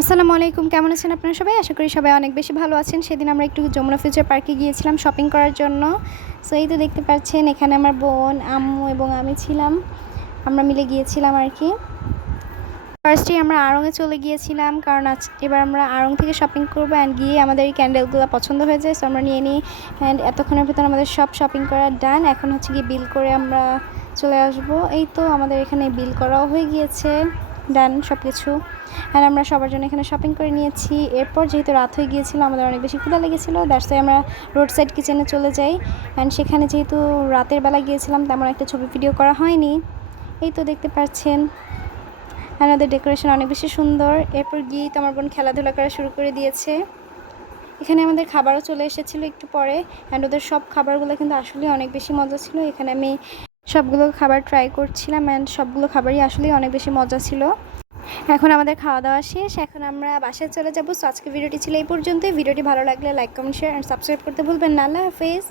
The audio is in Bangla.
আসসালামু আলাইকুম, কেমন আছেন আপনারা সবাই? আশা করি সবাই অনেক বেশি ভালো আছেন। সেদিন আমরা একটু যমুনা ফিউচার পার্কে গিয়েছিলাম শপিং করার জন্য। সো এই তো দেখতে পাচ্ছেন এখানে আমার বোন, আম্মু এবং আমি ছিলাম। আমরা মিলে গিয়েছিলাম আর কি। ফার্স্টেই আমরা আড়ংয়ে চলে গিয়েছিলাম, কারণ এবার আমরা আড়ং থেকে শপিং করবো অ্যান্ড গিয়ে আমাদের এই ক্যান্ডেলগুলো পছন্দ হয়ে যায়। সো আমরা নিয়ে নিই অ্যান্ড এতক্ষণের ভিতর আমাদের সব শপিং করা ডান। এখন হচ্ছে গিয়ে বিল করে আমরা চলে আসব। এই তো আমাদের এখানে বিল করাও হয়ে গিয়েছে, ডান সব কিছু। অ্যান্ড আমরা সবার জন্য এখানে শপিং করে নিয়েছি। এরপর যেহেতু রাত হয়ে গিয়েছিলো, আমাদের অনেক বেশি ক্ষুধা লেগেছিলো, দ্যাটস ওয়াই আমরা রোড সাইড কিচেনে চলে যাই। অ্যান্ড সেখানে যেহেতু রাতের বেলা গিয়েছিলাম, তেমন একটা ছবি ভিডিও করা হয়নি। এই তো দেখতে পাচ্ছেন আমাদের ডেকোরেশন অনেক বেশি সুন্দর। এরপর গিয়েই তো আমার বোন খেলাধুলা করা শুরু করে দিয়েছে। এখানে আমাদের খাবারও চলে এসেছিলো একটু পরে, অ্যান্ড ওদের সব খাবারগুলো কিন্তু আসলে অনেক বেশি মজা ছিল। এখানে আমি সবগুলো খাবার ট্রাই করছিলাম অ্যান্ড সবগুলো খাবারই আসলেই অনেক বেশি মজা ছিল। এখন আমাদের খাওয়া দাওয়া শেষ, এখন আমরা বাসায় চলে যাবো। সো আজকে ভিডিওটি ছিল এই পর্যন্তই। ভিডিওটি ভালো লাগলে like, comment, share and subscribe করতে ভুলবেন না। আল্লাহ হাফেজ।